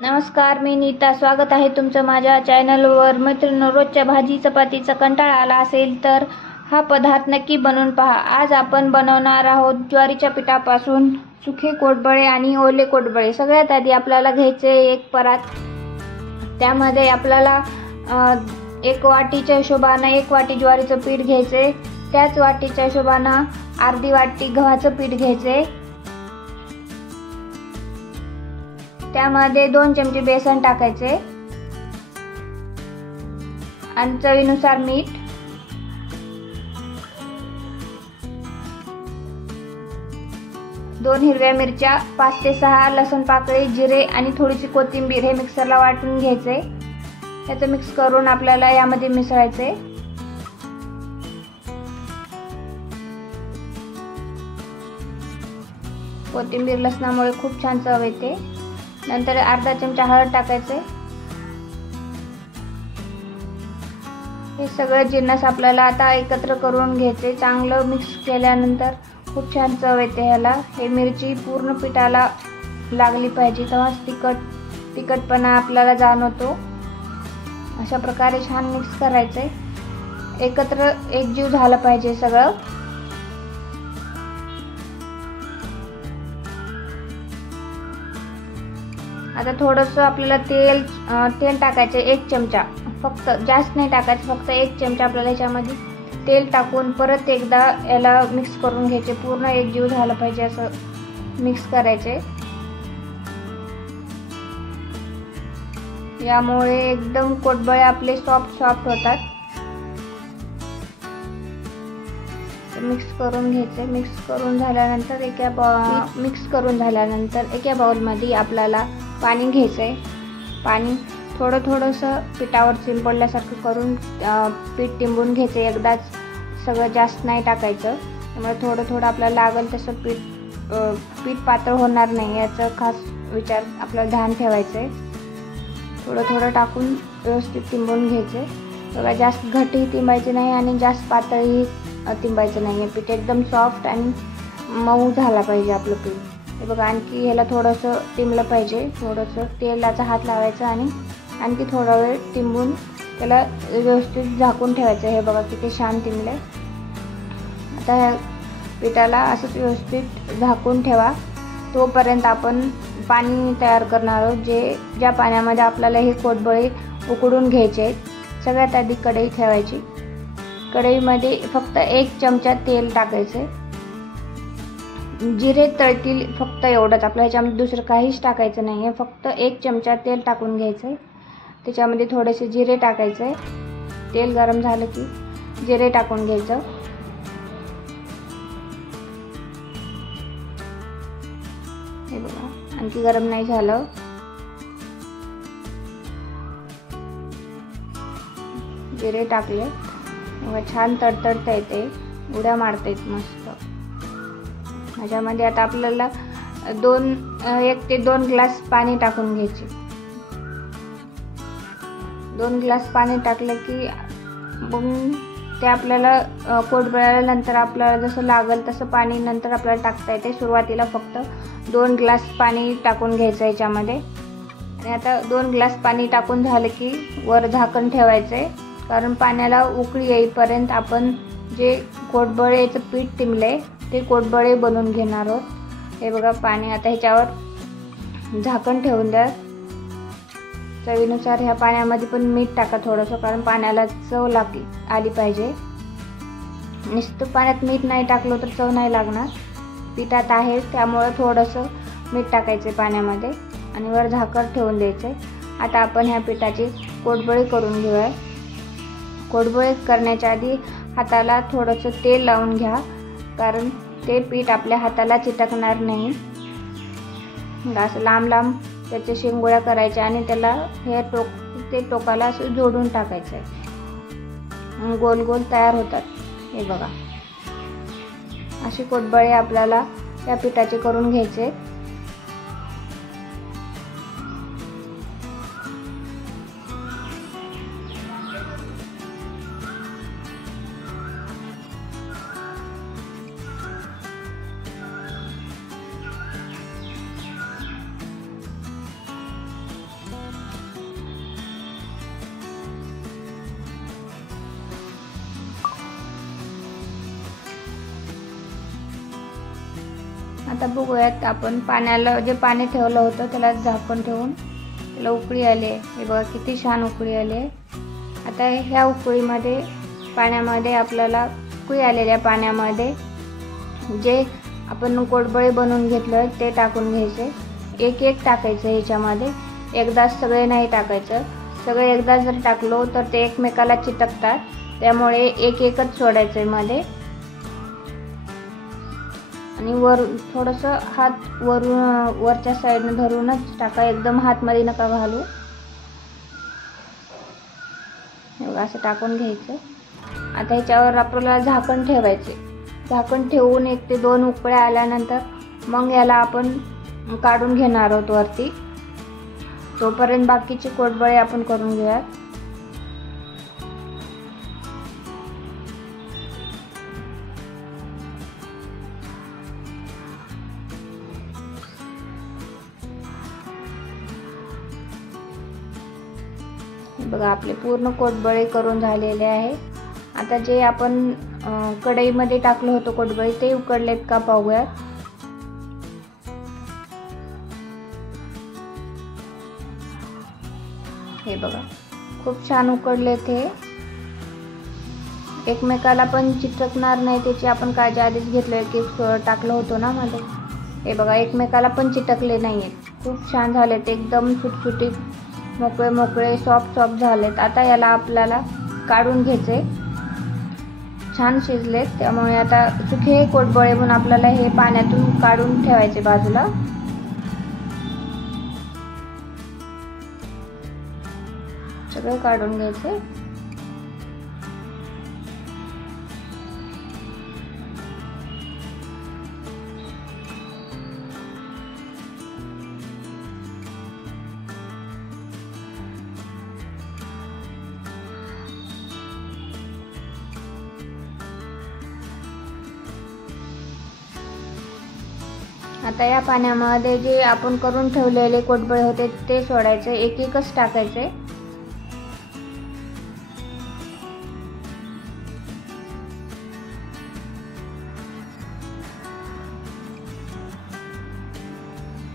नमस्कार, मी नीता. स्वागत आहे तुमचं माझ्या चॅनलवर. मित्रांनो, रोजच्या भाजी चपातीचा कंटाळा आला असेल तर हा पदार्थ नक्की बनवून पहा. आज आपण बनवणार आहोत ज्वारीच्या पिठापासून सुखे कोडबळे आणि ओले कोडबळे. सगळ्यात आधी आपल्याला घ्यायचे एक परात. त्यामध्ये आपल्याला 1 वाटीच्या हिशोबानं 1 वाटी ज्वारीचं पीठ घ्यायचे. त्याच वाटीच्या हिशोबानं अर्धी वाटी गव्हाचं पीठ घ्यायचे. त्यामध्ये 2 चमचे बेसन टाकायचे आणि चवीनुसार मीठ. दोन हिरव्या मिरच्या, 5 ते 6 लसूण पाकळी, जिरे आणि थोडीशी कोथिंबीर हे मिक्सरला वाटून घ्यायचे. याचं मिक्स करून आपल्याला यामध्ये मिसळायचे. कोथिंबीर लसणामुळे खूप छान चव येते. नंतर अर्धा चमचा हळद टाकायचे. हे सगळे जिन्नस आपल्याला आता एकत्र करून घ्यायचे. चांगलं मिक्स केल्यानंतर खूप छान चव येते ह्याला. हे मिरची पूर्ण पिठाला लागली पाहिजे, तेव्हाच तिखटपणा आपल्याला जाणवतो. अशा प्रकारे छान मिक्स करायचे. एकत्र एकजीव झालं पाहिजे सगळं. आता थोडंसं आपल्याला तेल टाकायचं. 1 चमचा, फक्त जास्त नाही टाकायचं, फक्त 1 चमचा आपल्याला याच्यामध्ये तेल टाकून परत एकदा याला मिक्स करून घ्यायचे. पूर्ण एकजीव झालं पाहिजे असं मिक्स करायचे. यामुळे एकदम कोडबळे आपले सॉफ्ट होतात. मिक्स करून घ्यायचे. मिक्स करून झाल्यानंतर एका बाउलमध्ये आपल्याला पाणी घ्यायचंय. पाणी थोडंसं पिठावर शिंपडल्यासारखं करून पीठ टिंबून घ्यायचं. एकदाच सगळं जास्त नाही टाकायचं. त्यामुळे थोडं आपल्याला लागेल तसं पीठ पातळ होणार नाही याचं खास विचार आपल्याला ध्यान ठेवायचंय. थोडं टाकून व्यवस्थित टिंबून घ्यायचे. बघा, जास्त घट्टही तिंबायचे नाही आणि जास्त पातळही तिंबायचं नाही. पीठ एकदम सॉफ्ट आणि मऊ झाला पाहिजे आपलं पीठ. हे बघा, आणखी ह्याला थोडंसं टिंबलं पाहिजे. थोडंसं तेलाचा हात लावायचा आणि आणखी थोडा वेळ टिंबून त्याला व्यवस्थित झाकून ठेवायचं. हे बघा किती छान टिंबले. आता ह्या पिठाला असंच व्यवस्थित झाकून ठेवा. तोपर्यंत आपण पाणी तयार करणार आहोत. ज्या पाण्यामध्ये आपल्याला हे कोडबळे उकडून घ्यायचे आहेत. सगळ्यात आधी कढई ठेवायची. कढईमध्ये फक्त 1 चमचा तेल टाकायचे. जिरे तळतील फक्त एवढंच. आपल्या ह्याच्यामध्ये दुसरं काहीच टाकायचं नाही आहे. फक्त 1 चमचा तेल टाकून घ्यायचं. त्याच्यामध्ये थोडेसे जिरे टाकायचे. तेल गरम झालं की जिरे टाकून घ्यायचं. हे बघा, आणखी गरम नाही झालं. जिरे टाकले. छान तडतडता येते, उड्या मारता येत मस्त. ह्याच्यामध्ये आता आपल्याला 1 ते 2 ग्लास पाणी टाकून घ्यायचे. 2 ग्लास पाणी टाकलं की मग ते आपल्याला कोडबळ्याला नंतर आपल्याला जसं लागेल तसं पाणी नंतर आपल्याला टाकता येते. सुरुवातीला फक्त 2 ग्लास पाणी टाकून घ्यायचं याच्यामध्ये. आणि आता 2 ग्लास पाणी टाकून झालं की वर झाकण ठेवायचं. कारण पाण्याला उकळी येईपर्यंत आपण जे कोडबळेचं पीठ टिंबले ते कोडबळे बनवून घेणार आहोत. हे बघा, पाणी आता ह्याच्यावर झाकण ठेवून द्या. चवीनुसार ह्या पाण्यामध्ये पण मीठ टाका थोडंसं, कारण पाण्याला चव आली पाहिजे. नुसतं पाण्यात मीठ नाही टाकलं तर चव नाही लागणार. पिठात आहे त्यामुळं थोडंसं मीठ टाकायचं पाण्यामध्ये आणि वर झाकण ठेवून द्यायचं. आता आपण ह्या पिठाची कोडबळे करून घेऊया. कोडबळे करण्याच्या आधी हाताला थोडंसं तेल लावून घ्या, कारण ते पीठ आपल्या हाताला चिटकणार नाही. असं लांब त्याच्या शेंगोळ्या करायच्या आणि त्याला ते टोकाला असं जोडून टाकायचं आहे. गोल तयार होतात. हे बघा, असे कोडबळे आपल्याला त्या पिठाचे करून घ्यायचे. आता बघूयात आपण पाण्याला जे पाणी ठेवलं होतं त्याला झाकण ठेवून त्याला उकळी आली आहे. हे बघा किती छान उकळी आली आहे. आता ह्या उकळीमध्ये पाण्यामध्ये आपल्याला उकळी आलेल्या पाण्यामध्ये जे आपण कोडबळे बनवून घेतलं ते टाकून घ्यायचे. एक एक टाकायचं ह्याच्यामध्ये, एकदाच सगळे नाही टाकायचं. सगळे एकदा जर टाकलो तर ते एकमेकाला चिटकतात, त्यामुळे एक एकच सोडायचं मध्ये. आणि वर थोडंसं हात वरच्या साईडने धरूनच टाका, एकदम हातमध्ये नका घालू. असं टाकून घ्यायचं. आता ह्याच्यावर आपल्याला झाकण ठेवायचे. झाकण ठेवून 1 ते 2 उकळ्या आल्यानंतर मग याला आपण काढून घेणार आहोत वरती. तोपर्यंत बाकीचे कोडबळे आपण करून घेऊयात. बघा आपले पूर्ण कोडबळे करून झालेले आहे. आता जे आपण कढईमध्ये टाकलं होतं कोडबळे ते उकडलेत का पाहूयात. हे बघा खूप छान उकडले ते. एकमेकाला पण चिटकणार नाही त्याची आपण काळजी आधीच घेतली की टाकलं होतं ना मध्ये. हे बघा एकमेकाला पण चिटकले नाहीयेत. खूप छान झालेत, एकदम सुटसुटीत मोकळे मोकळे सॉफ्ट सॉफ्ट झालेत. आता याला आपल्याला काढून घ्यायचे. छान शिजलेत, त्यामुळे आता सुखे कोडबळे म्हणून आपल्याला हे पाण्यातून काढून ठेवायचे बाजूला. सगळे काढून घ्यायचे. आता या पाण्यामध्ये जे आपण करून ठेवलेले कोडबळे होते ते सोडायचे, एक एकच टाकायचे.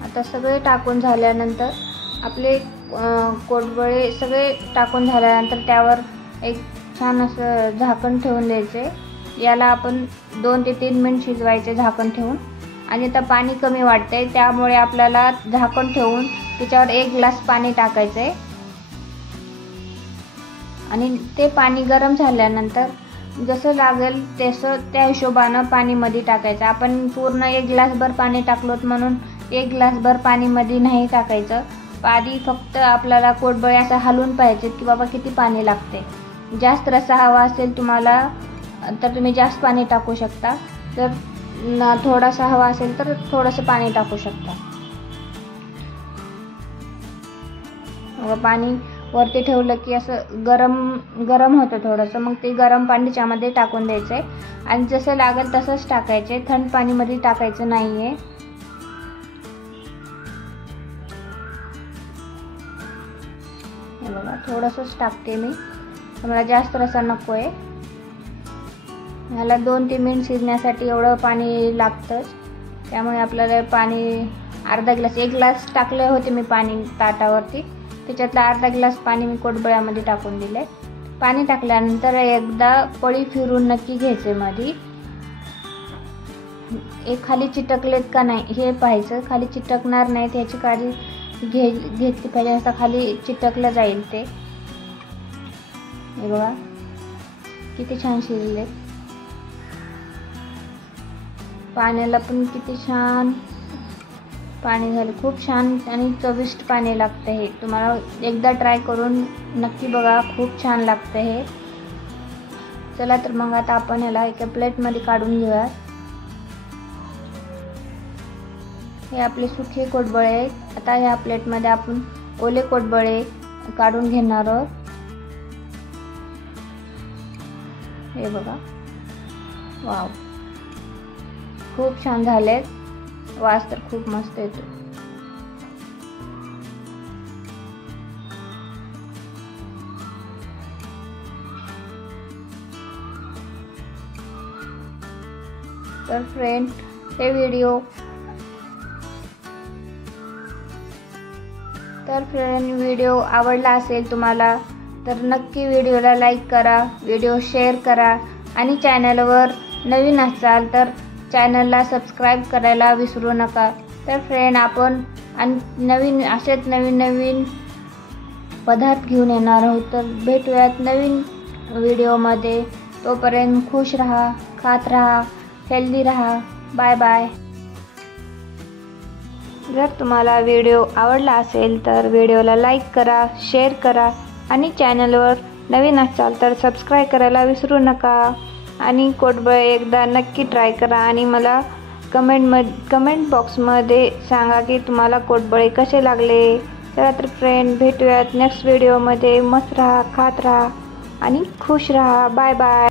आता सगळे टाकून झाल्यानंतर आपले कोडबळे सगळे टाकून झाल्यानंतर त्यावर एक छान असं झाकण ठेवून द्यायचे. याला आपण 2 ते 3 मिनिट शिजवायचे झाकण ठेवून. आणि आता पाणी कमी वाटतंय, त्यामुळे आपल्याला झाकण ठेवून त्याच्यावर 1 ग्लास पाणी टाकायचंय. आणि ते पाणी गरम झाल्यानंतर जसं लागेल तसं त्या हिशोबानं पाणी मध्ये टाकायचं. आपण पूर्ण 1 ग्लासभर पाणी टाकलोत म्हणून 1 ग्लासभर पाणी मध्ये नाही टाकायचं. पाणी फक्त आपल्याला कोडबळे असं हलवून पाहिजे की बाबा किती पाणी लागते. जास्त रस्सा हवा असेल तुम्हाला तर तुम्ही जास्त पाणी टाकू शकता. जर थोडासा हवा असेल तर थोडंसं पाणी टाकू शकता. पाणी वरती ठेवलं की असं गरम होतं थोडंसं, मग ते गरम पाणी त्यामध्ये टाकून द्यायचंय. आणि जसं लागेल तसंच टाकायचे, थंड पाणी मध्ये टाकायचं नाहीये. हे बघा थोडंसंच टाकते मी, मला जास्त रस्सा नको आहे. ह्याला 2 ते 3 मिनिट शिजण्यासाठी एवढं पाणी लागतंच. त्यामुळे आपल्याला पाणी अर्धा ग्लास, 1 ग्लास टाकले होते मी पाणी ताटावरती, त्याच्यातला अर्धा ग्लास पाणी मी कोडबळ्यामध्ये टाकून दिले. पाणी टाकल्यानंतर एकदा पळी फिरून नक्की घ्यायचे मध्ये. खाली चिटकलेत का नाही हे पाहायचं. खाली चिटकणार नाहीत याची काळजी घेतली पाहिजे. असं खाली चिटकलं जाईल ते. हे बघा किती छान शिजले. पाण्याला पण किती छान पाणी झालं, खूप छान आणि चविष्ट पाणी लागतं हे. तुम्हाला एकदा ट्राय करून नक्की बघा, खूप छान लागतं हे. चला तर मग आता आपण याला एका प्लेटमध्ये काढून घेऊया. हे आपले सुखे कोडबळे आहेत. आता ह्या प्लेटमध्ये आपण ओले कोडबळे काढून घेणार आहोत. हे बघा, वाव खूप छान झालेत. वास तर खूप मस्त येतो. तर फ्रेंड, हे व्हिडिओ तर फ्रेंड, व्हिडिओ आवडला असेल तुम्हाला तर नक्की व्हिडिओला लाईक करा, व्हिडिओ शेअर करा आणि चॅनलवर नवीन असाल तर चॅनलला सबस्क्राईब करायला विसरू नका। तर फ्रेंड, आपण असेच नवीन पदार्थ घेऊन येणार आहोत। तर भेटूयात नवीन व्हिडिओमध्ये। तोपर्यंत खुश रहा, खात रहा, हेल्दी रहा। Bye bye. जर तुम्हाला व्हिडिओ आवडला असेल तर व्हिडिओला लाईक करा, शेअर करा आणि चॅनलवर नवीन असाल तर सबस्क्राईब करायला विसरू नका। आणि कोडबळे एकदा नक्की ट्राय करा आणि मला कमेंट बॉक्समध्ये सांगा की तुम्हाला कोडबळे कसे लागले। चला तर फ्रेंड, भेटूयात नेक्स्ट व्हिडिओमध्ये। मस्त रहा, खात रहा आणि खुश रहा। Bye bye.